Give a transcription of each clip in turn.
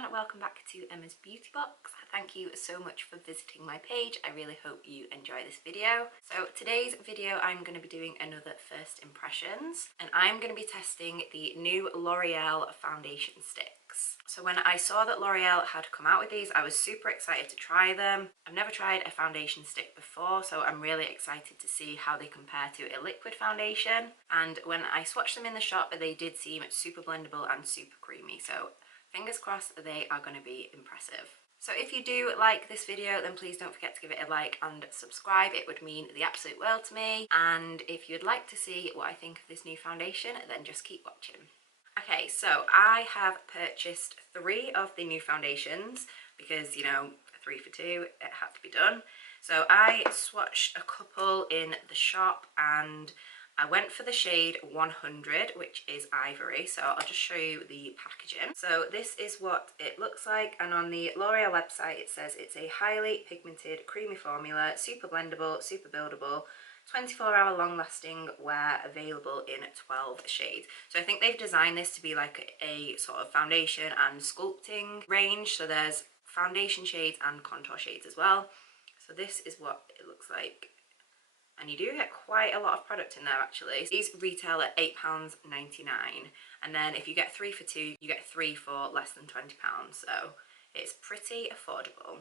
everyone, welcome back to Emma's Beauty Box. Thank you so much for visiting my page. I really hope you enjoy this video. So today's video I'm going to be doing another first impressions, and I'm going to be testing the new L'Oréal Foundation Sticks. So when I saw that L'Oréal had come out with these, I was super excited to try them. I've never tried a foundation stick before, so I'm really excited to see how they compare to a liquid foundation. And when I swatched them in the shop, they did seem super blendable and super creamy, so fingers crossed they are going to be impressive. So if you do like this video, then please don't forget to give it a like and subscribe. It would mean the absolute world to me. And if you'd like to see what I think of this new foundation, then just keep watching. Okay, so I have purchased 3 of the new foundations because, you know, 3 for 2, it had to be done. So I swatched a couple in the shop and I went for the shade 100, which is ivory, so I'll just show you the packaging. So this is what it looks like, and on the L'Oréal website it says it's a highly pigmented creamy formula, super blendable, super buildable, 24-hour long-lasting wear, available in 12 shades. So I think they've designed this to be like a sort of foundation and sculpting range, so there's foundation shades and contour shades as well. So this is what it looks like. And you do get quite a lot of product in there actually. These retail at £8.99, and then if you get 3 for 2, you get 3 for less than £20, so it's pretty affordable.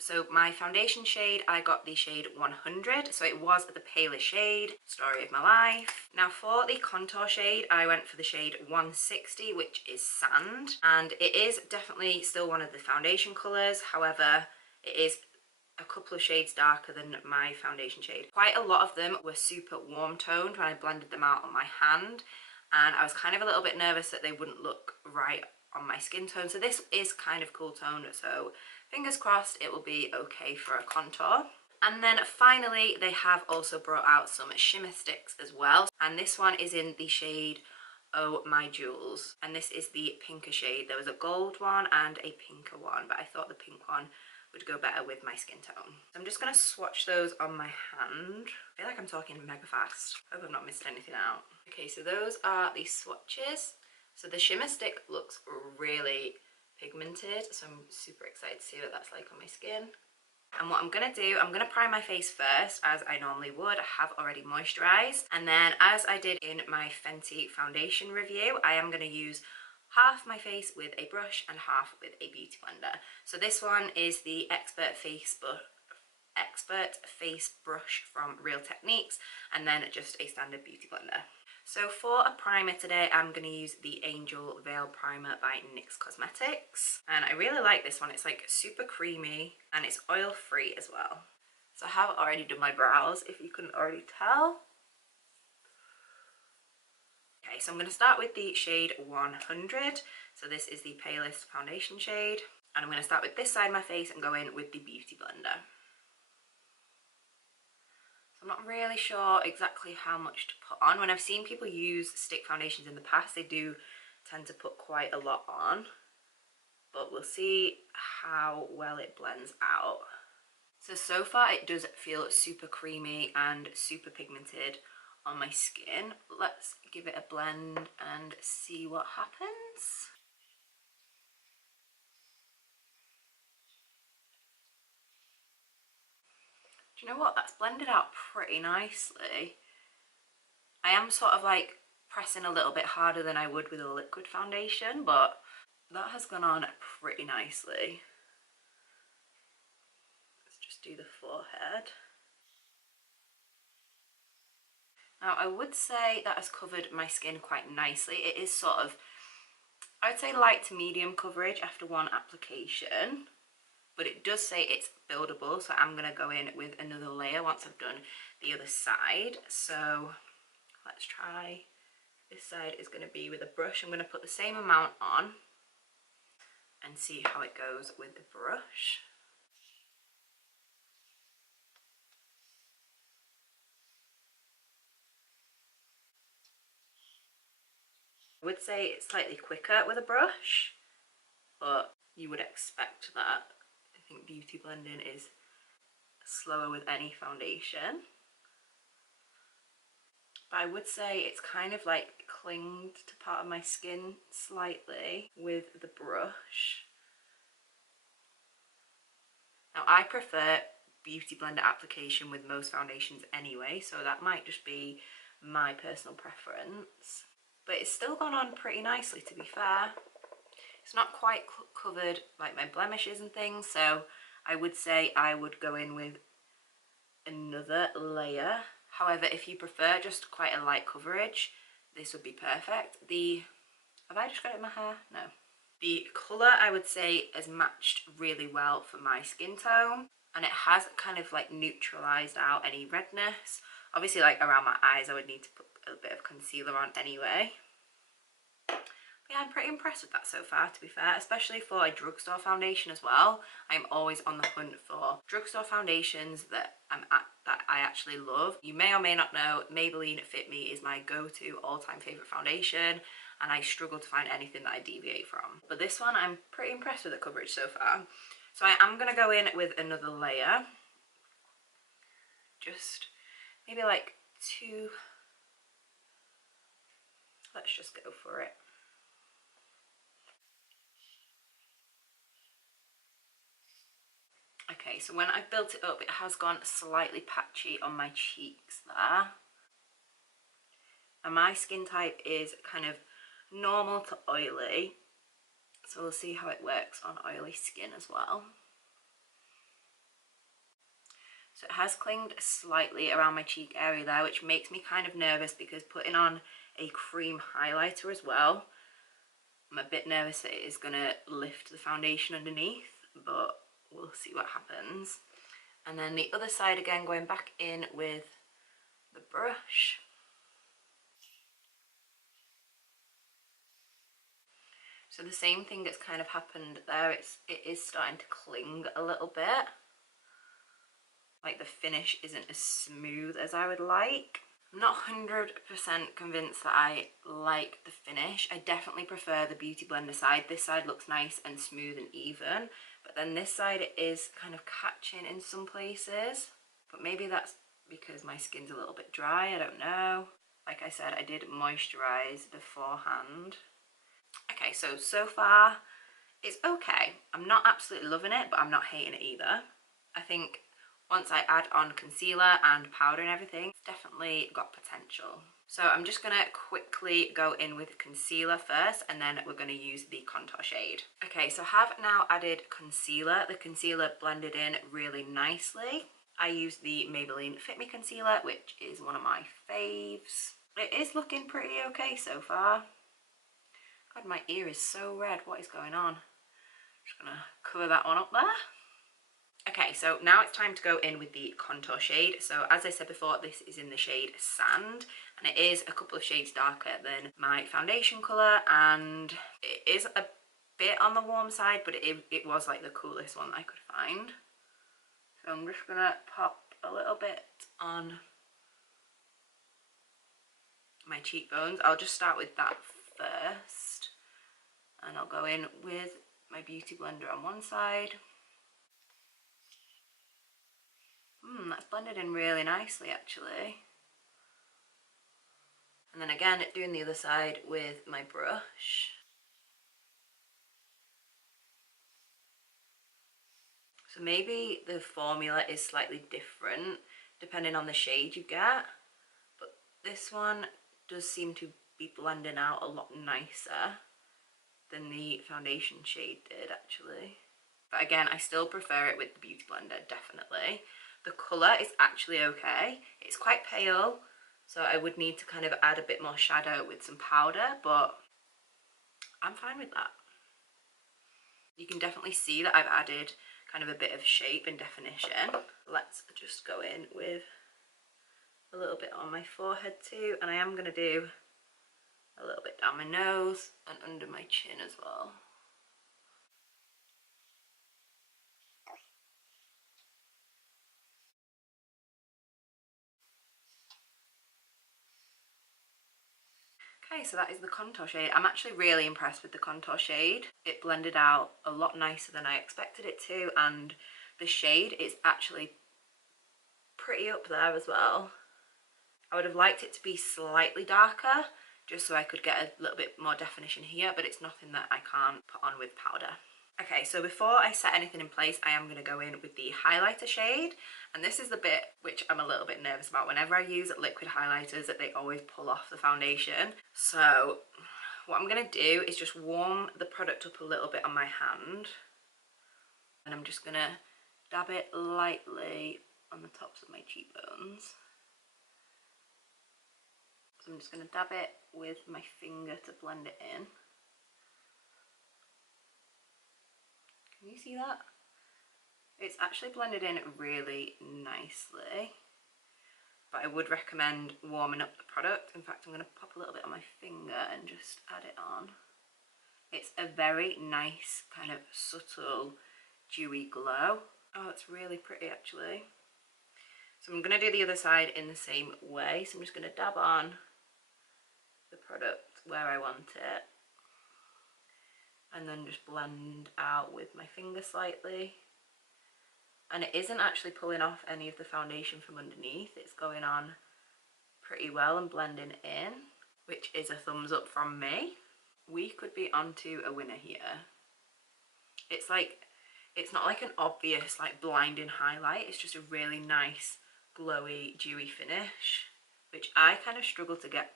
So my foundation shade, I got the shade 100, so it was the palest shade, story of my life. Now for the contour shade, I went for the shade 160, which is sand, and it is definitely still one of the foundation colours, however it is a couple of shades darker than my foundation shade. Quite a lot of them were super warm toned when I blended them out on my hand, and I was kind of a little bit nervous that they wouldn't look right on my skin tone. So this is kind of cool toned, so fingers crossed it will be okay for a contour. And then finally they have also brought out some shimmer sticks as well, and this one is in the shade Oh My Jewels, and this is the pinker shade. There was a gold one and a pinker one, but I thought the pink one would go better with my skin tone. So I'm just going to swatch those on my hand. I feel like I'm talking mega fast. Hope I've not missed anything out. Okay, so those are the swatches. So the shimmer stick looks really pigmented, so I'm super excited to see what that's like on my skin. And what I'm going to do, I'm going to prime my face first, as I normally would. I have already moisturised. And then, as I did in my Fenty foundation review, I am going to use half my face with a brush and half with a beauty blender. So this one is the Expert Face Brush from Real Techniques, and then just a standard beauty blender. So for a primer today, I'm going to use the Angel Veil Primer by NYX Cosmetics. And I really like this one. It's like super creamy and it's oil free as well. So I have already done my brows, if you couldn't already tell. Okay, so I'm going to start with the shade 100. So this is the palest foundation shade. And I'm going to start with this side of my face and go in with the beauty blender. So I'm not really sure exactly how much to put on. When I've seen people use stick foundations in the past, they do tend to put quite a lot on. But we'll see how well it blends out. So far it does feel super creamy and super pigmented on my skin. Let's give it a blend and see what happens. Do you know what? That's blended out pretty nicely. I am sort of like pressing a little bit harder than I would with a liquid foundation, but that has gone on pretty nicely. Let's just do the forehead. Now I would say that has covered my skin quite nicely. It is sort of, I would say light to medium coverage after one application, but it does say it's buildable, so I'm going to go in with another layer once I've done the other side. So let's try, this side is going to be with a brush. I'm going to put the same amount on and see how it goes with the brush. I would say it's slightly quicker with a brush, but you would expect that. I think beauty blending is slower with any foundation. But I would say it's kind of like clinged to part of my skin slightly with the brush. Now I prefer beauty blender application with most foundations anyway, so that might just be my personal preference. But it's still gone on pretty nicely, to be fair. It's not quite covered like my blemishes and things, so I would say I would go in with another layer. However, if you prefer just quite a light coverage, this would be perfect. Have I just got it in my hair? No. The colour, I would say, has matched really well for my skin tone, and it has kind of like neutralised out any redness. Obviously, like around my eyes, I would need to put a bit of concealer on anyway. Yeah, I'm pretty impressed with that so far, to be fair, especially for a drugstore foundation as well. I'm always on the hunt for drugstore foundations that I actually love. You may or may not know, Maybelline Fit Me is my go-to all-time favourite foundation, and I struggle to find anything that I deviate from. But this one, I'm pretty impressed with the coverage so far. So I am going to go in with another layer. Just maybe like two. Let's just go for it. Okay, so when I built it up, it has gone slightly patchy on my cheeks there. And my skin type is kind of normal to oily, so we'll see how it works on oily skin as well. So it has clinged slightly around my cheek area there, which makes me kind of nervous because putting on a cream highlighter as well, I'm a bit nervous that it is going to lift the foundation underneath, but we'll see what happens. And then the other side again, going back in with the brush. So the same thing that's kind of happened there, it is starting to cling a little bit. Like the finish isn't as smooth as I would like. I'm not 100% convinced that I like the finish. I definitely prefer the Beauty Blender side. This side looks nice and smooth and even, but then this side it is kind of catching in some places. But maybe that's because my skin's a little bit dry, I don't know. Like I said, I did moisturize beforehand. Okay, so far it's okay. I'm not absolutely loving it, but I'm not hating it either. I think once I add on concealer and powder and everything, it's definitely got potential. So I'm just going to quickly go in with concealer first, and then we're going to use the contour shade. Okay, so I have now added concealer. The concealer blended in really nicely. I used the Maybelline Fit Me concealer, which is one of my faves. It is looking pretty okay so far. God, my ear is so red. What is going on? Just gonna cover that one up there. Okay, so now it's time to go in with the contour shade. So as I said before, this is in the shade Sand, and it is a couple of shades darker than my foundation colour, and it is a bit on the warm side, but it was like the coolest one I could find. So I'm just gonna pop a little bit on my cheekbones. I'll just start with that first, and I'll go in with my Beauty Blender on one side. That's blended in really nicely actually. And then again, doing the other side with my brush. So maybe the formula is slightly different depending on the shade you get, but this one does seem to be blending out a lot nicer than the foundation shade did actually. But again, I still prefer it with the Beauty Blender, definitely. The colour is actually okay. It's quite pale, so I would need to kind of add a bit more shadow with some powder, but I'm fine with that. You can definitely see that I've added kind of a bit of shape and definition. Let's just go in with a little bit on my forehead too, and I am going to do a little bit down my nose and under my chin as well. Okay, so that is the contour shade. I'm actually really impressed with the contour shade. It blended out a lot nicer than I expected it to, and the shade is actually pretty up there as well. I would have liked it to be slightly darker, just so I could get a little bit more definition here, but it's nothing that I can't put on with powder. Okay, Okay, so before I set anything in place, I am going to go in with the highlighter shade. And this is the bit which I'm a little bit nervous about. Whenever I use liquid highlighters, that they always pull off the foundation. So what I'm going to do is just warm the product up a little bit on my hand. And I'm just going to dab it lightly on the tops of my cheekbones. So I'm just going to dab it with my finger to blend it in. Can you see that? It's actually blended in really nicely, but I would recommend warming up the product. In fact, I'm going to pop a little bit on my finger and just add it on. It's a very nice kind of subtle dewy glow. Oh, it's really pretty actually. So I'm going to do the other side in the same way. So I'm just going to dab on the product where I want it and then just blend out with my finger slightly. And it isn't actually pulling off any of the foundation from underneath. It's going on pretty well and blending in, which is a thumbs up from me. We could be onto a winner here. It's like, it's not like an obvious like blinding highlight. It's just a really nice glowy dewy finish, which I kind of struggle to get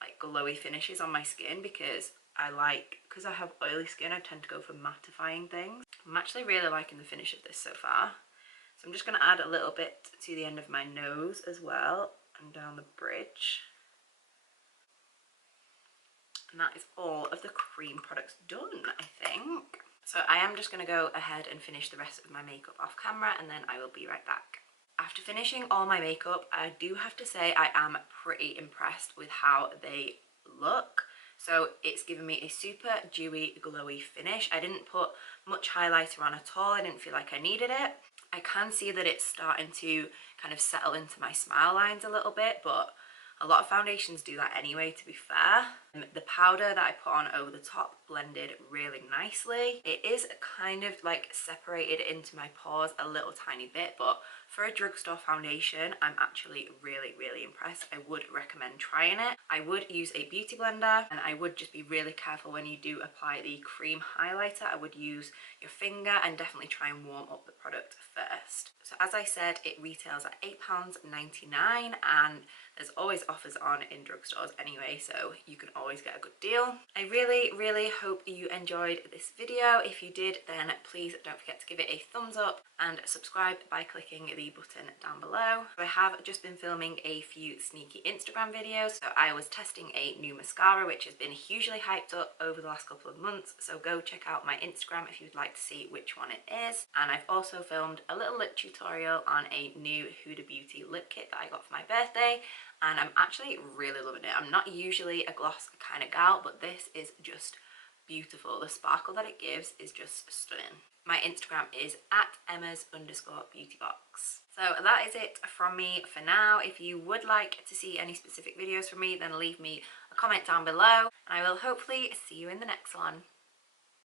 like glowy finishes on my skin because I have oily skin, I tend to go for mattifying things. I'm actually really liking the finish of this so far. So I'm just going to add a little bit to the end of my nose as well and down the bridge. And that is all of the cream products done, I think. So I am just going to go ahead and finish the rest of my makeup off camera and then I will be right back. After finishing all my makeup, I do have to say I am pretty impressed with how they look. So it's given me a super dewy, glowy finish. I didn't put much highlighter on at all. I didn't feel like I needed it. I can see that it's starting to kind of settle into my smile lines a little bit, but a lot of foundations do that anyway, to be fair. The powder that I put on over the top blended really nicely. It is kind of like separated into my pores a little tiny bit, but for a drugstore foundation, I'm actually really, really impressed. I would recommend trying it. I would use a beauty blender and I would just be really careful when you do apply the cream highlighter. I would use your finger and definitely try and warm up the product first. So as I said, it retails at £8.99 and there's always offers on in drugstores anyway, so you can always get a good deal. I really, really hope you enjoyed this video. If you did, then please don't forget to give it a thumbs up and subscribe by clicking the button down below. I have just been filming a few sneaky Instagram videos. So I was testing a new mascara, which has been hugely hyped up over the last couple of months. So go check out my Instagram if you'd like to see which one it is. And I've also filmed a little lip tutorial on a new Huda Beauty lip kit that I got for my birthday. And I'm actually really loving it. I'm not usually a gloss kind of gal, but this is just beautiful. The sparkle that it gives is just stunning. My Instagram is @emmas_beautybox. So that is it from me for now. If you would like to see any specific videos from me, then leave me a comment down below and I will hopefully see you in the next one.